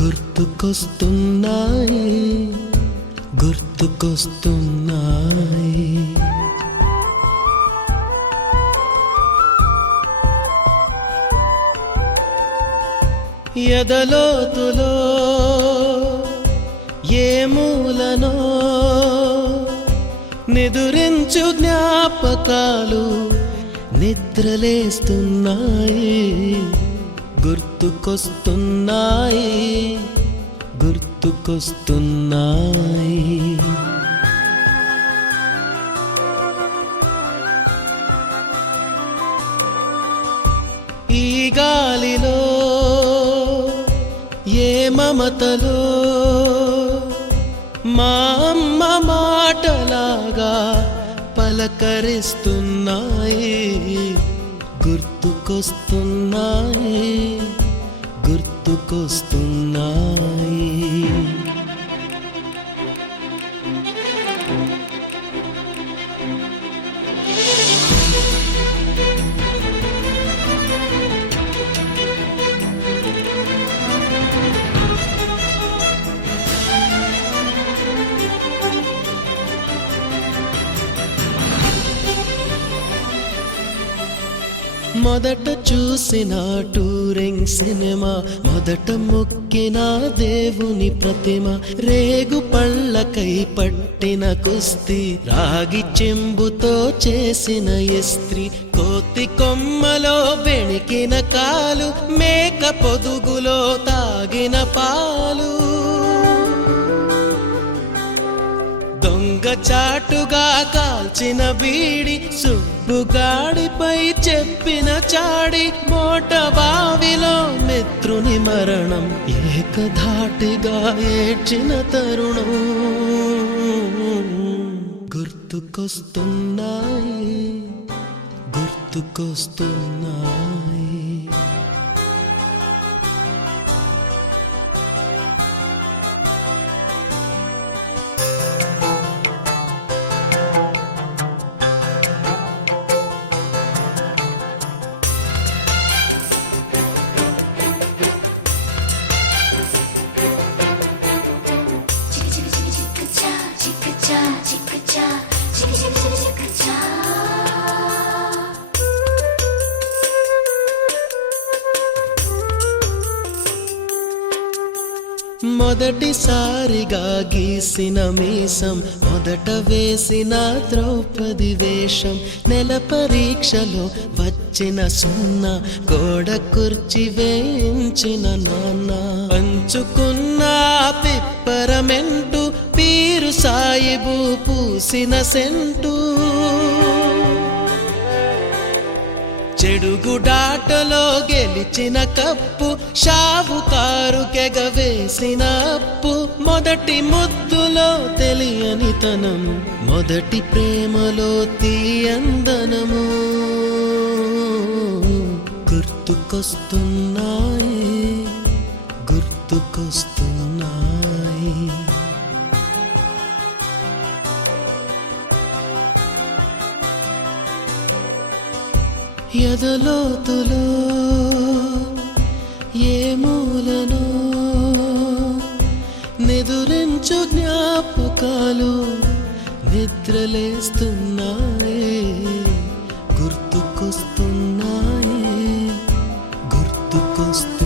గుర్తుకొస్తున్నాయి గుర్తుకొస్తున్నాయి. ఎదలోతులో ఏ మూలనో నిదురించు జ్ఞాపకాలు నిద్రలేస్తున్నాయి. గుర్తుకొస్తున్నాయి గుర్తుకొస్తున్నాయి. ఈ గాలిలో ఏ మమతలో మా అమ్మ మాటలాగా పలకరిస్తున్నాయి. గుర్తుకొస్తున్నాయి గుర్తుకొస్తున్నాయి. మొదట చూసిన టూరింగ్ సినిమా, మొదట మొక్కిన దేవుని ప్రతిమ, రేగు పళ్ళకై పట్టిన కుస్తీ, రాగి చెంబుతో చేసిన ఇస్త్రీ, కోతి కొమ్మలో బెణికిన కాలు, మేక పొదుగులో తాగిన పాలు, దొంగ చాటుగా కాల్చిన బీడి, సుబ్బుగాడిపై చెప్పిన చాడి, మోట బావిలో మిత్రుని మరణం, ఏకధాటిగా ఏడ్చిన తరుణం. గుర్తుకొస్తున్నాయి గుర్తుకొస్తున్నాయి. మొదటిసారిగా గీసిన మీసం, మొదట వేసిన ద్రౌపది వేషం, నెల పరీక్షలో వచ్చిన సున్నా, గోడ కుర్చీ వేయించిన నాన్న, పంచుకున్న పిప్పరమెంటు, పీరు సాయిబు పూసిన సెంటు, చెడుగుడాటలో గెలిచిన కప్పు, షావుకారు కెగవేసిన అప్పు, మొదటి ముద్దులో తెలియనితనం, మొదటి ప్రేమలో తీయందనము. గుర్తుకొస్తున్నాయి గుర్తుకొస్తున్నాయి. ఎదలోతులో ఏ మూలనో నిదురించు జ్ఞాపకాలు నిద్రలేస్తున్నాయి. గుర్తుకొస్తున్నాయి గుర్తుకొస్తున్నాయి.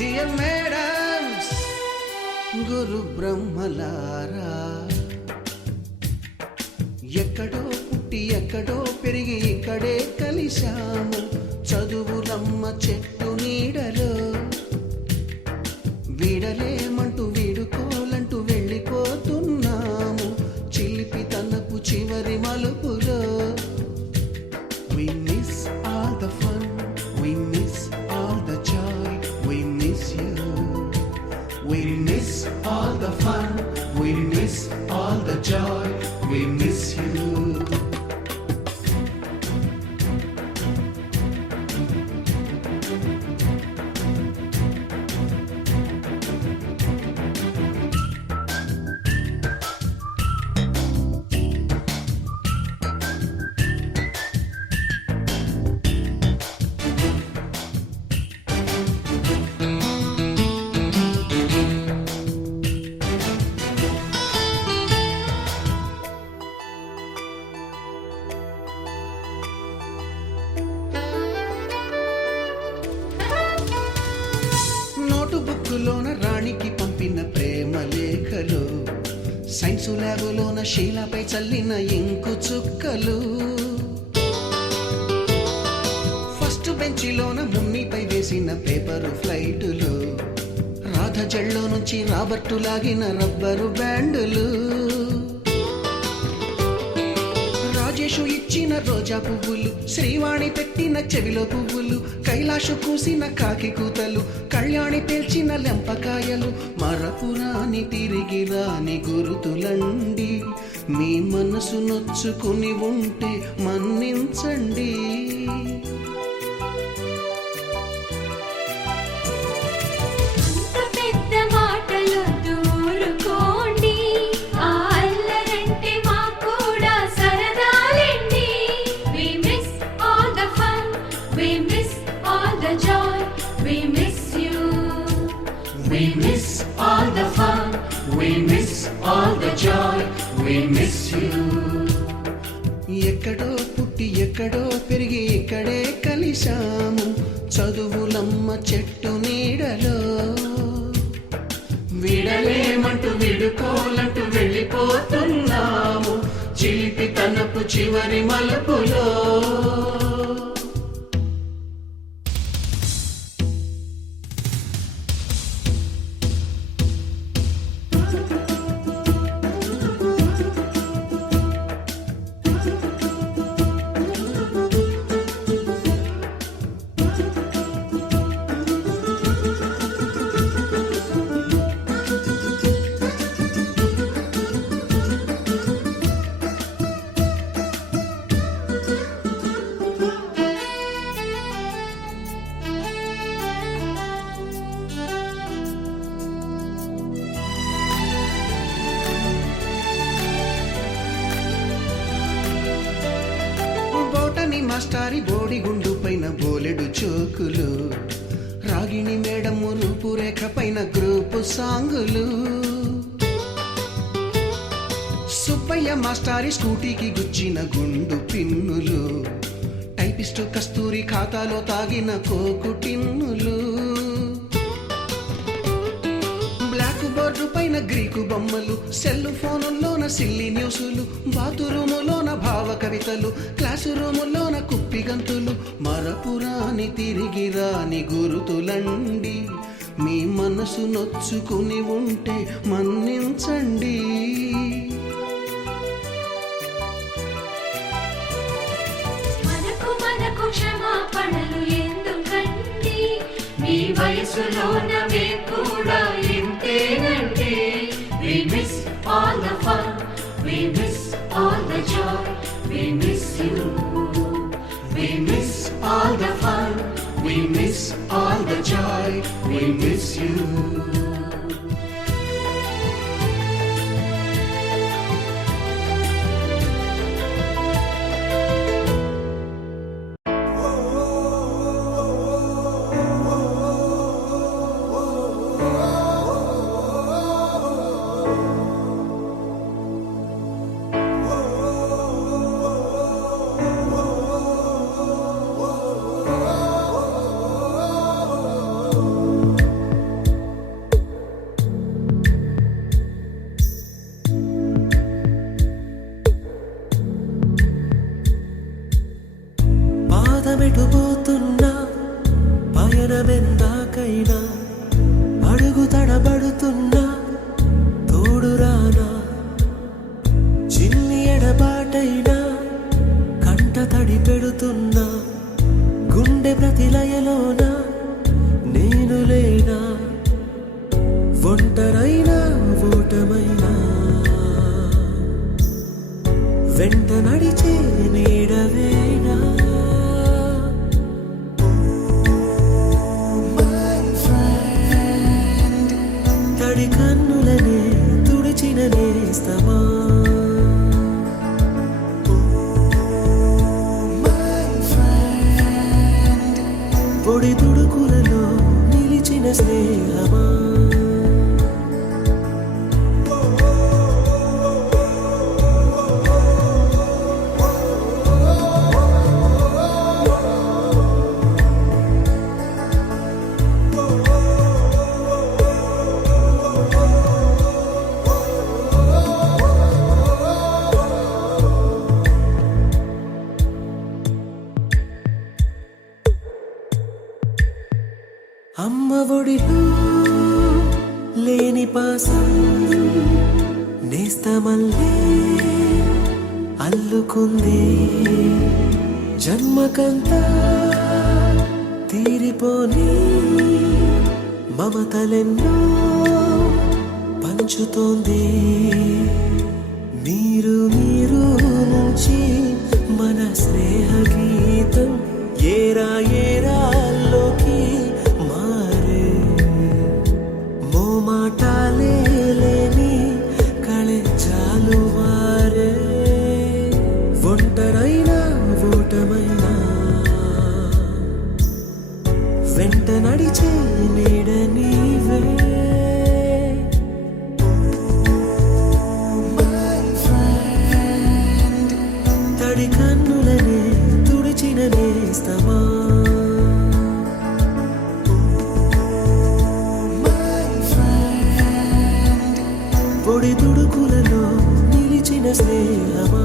Dear madams, గురు బ్రహ్మలారా, ఎక్కడో పుట్టి ఎక్కడో పెరిగి ఇక్కడే కలిశాము, చదువులమ్మ చెట్టు నీడలో విడ వీడలేమంటూ వీడుకోలంటూ వెళ్ళిపోతున్నాము చిలిపి తనపు చివరి మలుపులో. We miss all the fun, we miss all the joy, we miss you. We miss all the fun, we miss all the joy, we miss you. నోటుబుక్కులోన రాణికి పంపిన ప్రేమ లేఖలు, సైన్సు ల్యాబులోన శీలపై చల్లిన ఇంకు చుక్కలు, ఫస్ట్ బెంచిలోన మున్నిపై వేసిన పేపరు ఫ్లైటులు, రాధ జల్లో నుంచి రాబర్టు లాగిన rubber బ్యాండులు, Rajesh ఇచ్చిన రోజా పువ్వులు, శ్రీవాణి పెట్టిన చెవిలో పువ్వులు, కైలాషు కూసిన కాకి కూతలు, కళ్యాణి పేల్చిన లెంపకాయలు, మరపురాని తిరిగి రాని గురుతులండి. మీ మనసు నొచ్చుకుని ఉంటే మన్నించండి. We miss all the fun, we miss all the joy, we miss you. ఎక్కడో పుట్టి ఎక్కడో పెరిగి ఇక్కడే కలిశాము చదువులమ్మ చెట్టు నీడలో. వీడలేమంటూ వీడుకోలంటూ వెళ్ళిపోతున్నాము చిలిపి తనపు చివరి మలుపులో. మాస్టారి బోడిగుండు పైన బోలెడు చోకులు, రాగిణి మేడము రూపురేఖ పైన గ్రూపు సాంగులు, సుబ్బయ్య మాస్టారి స్కూటీకి గుచ్చిన గుండు పిన్నులు, టైపిస్టు కస్తూరి ఖాతాలో తాగిన కోకు టిన్నులు, బ్లాక్ బోర్డు పైన గ్రీకు బొమ్మలు, సెల్ ఫోనుల్లోన సిల్లి న్యూసులు, బాతురూములోన భావ కవితలు, క్లాసు రూములోన కుప్పిగంతులు, మరపురాని తిరిగి రాని గురుతులండి. మీ మనసు నొచ్చుకుని ఉంటే మన్నించండి. మనకు క్షమాపణలు ఎందుకండి, మీ వయసులోన మేము కూడా ఇంతేనండి. We miss all the fun, we miss all the joy, we miss you. We miss all the fun, we miss all the joy, we miss you. వెంట నడిచే నీడవేనా తడి కన్నులనే తుడిచిన నేస్తమా పొడి తుడుకులలో నిలిచిన స్నేహమా అమ్మ ఒడిలో లేని పాసం నేస్తమల్లే అల్లుకుంది జన్మకంతా తీరిపోని మమతలెన్నో పంచుతోంది మీరు మీరు నుంచి మన స్నేహ గీతం ఏరా ఏరాల్లోకి మాటాలే లేని కళెచ్చాలు వారే ఒంటరైనా ఓటమైనా వెంట నడిచే నీడ నీవే తడి కన్నులనే తుడిచిన నేస్తమా పొడి తుడుకులలో నిలిచిన స్నేహమా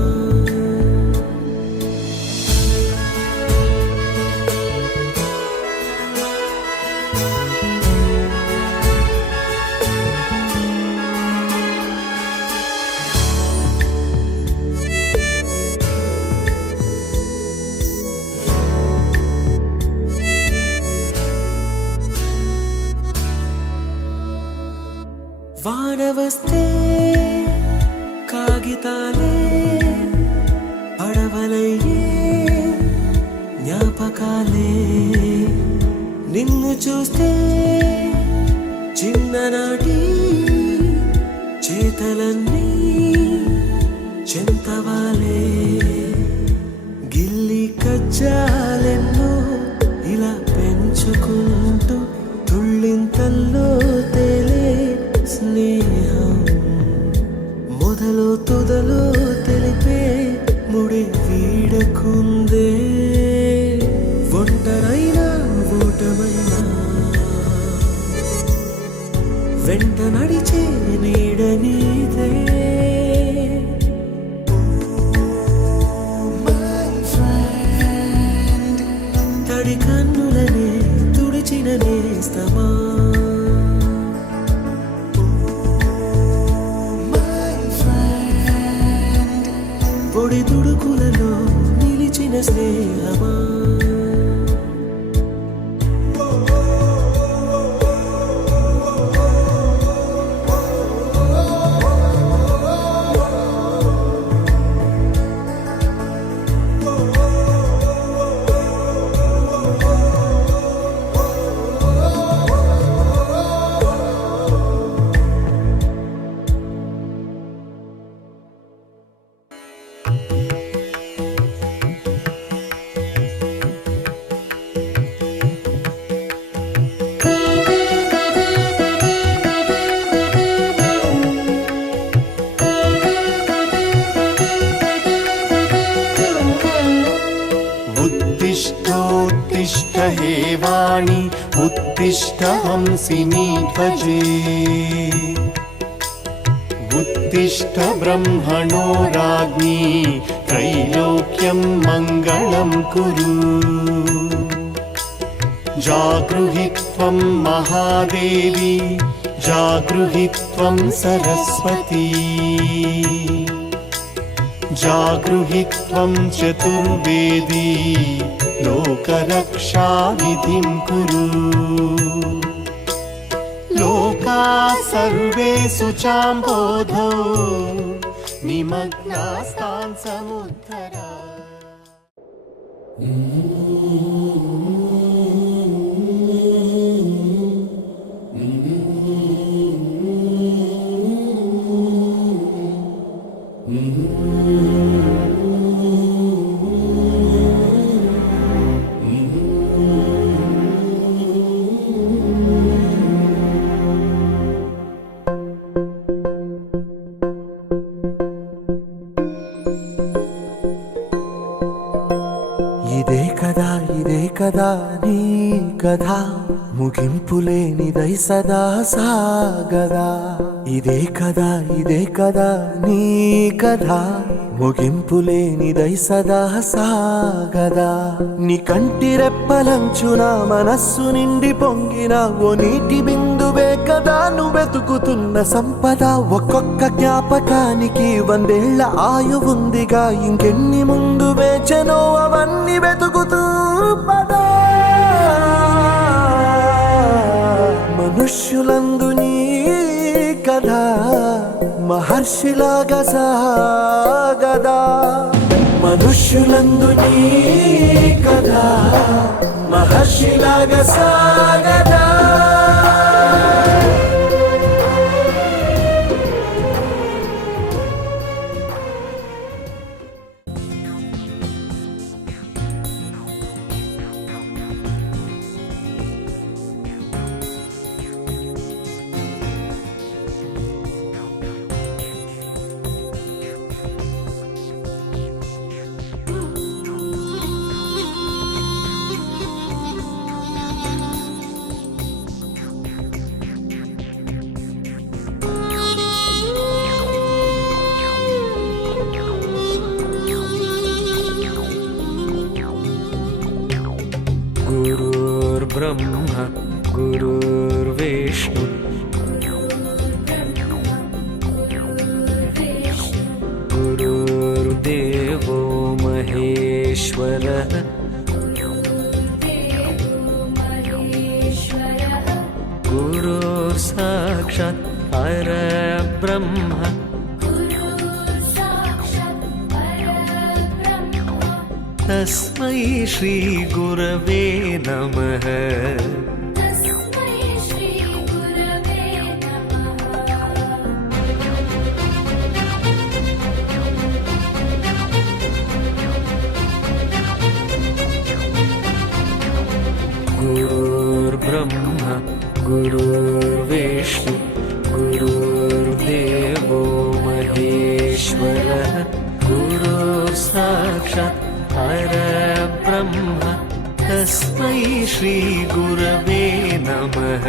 వాన వస్తే కాగితాలే పడవలయ్యే జ్ఞాపకాలే నిన్ను చూస్తే చిన్ననాటి చేతలన్నీ చెంతవాలే గిల్లి కజ్జాలెన్నో ఇలా పెంచుకుంటూ తుళ్ళింతల్లో తేలే స్నేహం మొదలు తుదలు తెలిపే ముడి వీడకుందే ఒంటరైనా ఓటమైనా వెంట నడిచే నీడ నీదే తడి కన్నులనే తుడిచిన నేస్తమా పొడి తుడుకులలో నిలిచిన స్నేహమా उत्तिष्ठ हे वाणी उत्तिष्ठ हंसिनी ध्वजे उत्तिष्ठ ब्रह्मणो राज्ञी त्रैलोक्यं मङ्गलं कुरु जागृहि त्वं महादेवी जागृहि त्वं सरस्वती जागृहि त्वं चतुर्वेदी लोकरक्षाविधिं कुरु लोका सर्वे शुचाम्बोधौ निमग्नास्तान् समुद्धर ఇదే కదా నీ కథ ముగింపులేనిదై సదా సాగదా ఇదే కదా నీ కథ ముగింపులేనిదై సదా సాగదా నీ కంటి రెప్పలంచున మనస్సు నిండి పొంగిన ఓ నీటి బిందువే కదా నువ్వెతుకుతున్న సంపద ఒక్కొక్క జ్ఞాపకానికి 100 ఏళ్ల ఆయువుందిగా ఇంకెన్ని ముందు వేచనో అవన్నీ వెతుకుతూ పదా మనుష్యులందు నీ కథ మహర్షిలాగా సాగదా మనుష్యులందు నీ కథ మహర్షిలాగా సాగదా गुरुर्ब्रह्मा गुरुर्विष्णु गुरुर्देवो महेश्वरः गुरुर्साक्षात् परब्रह्म तस्मै श्री गुरवे नमः गुरुर्ब्रह्मा गुरुर्विष्णु गुरुर्देवो महेश्वरः गुरुर्साक्षात् परब्रह्म तस्मै श्री गुरवे नमः।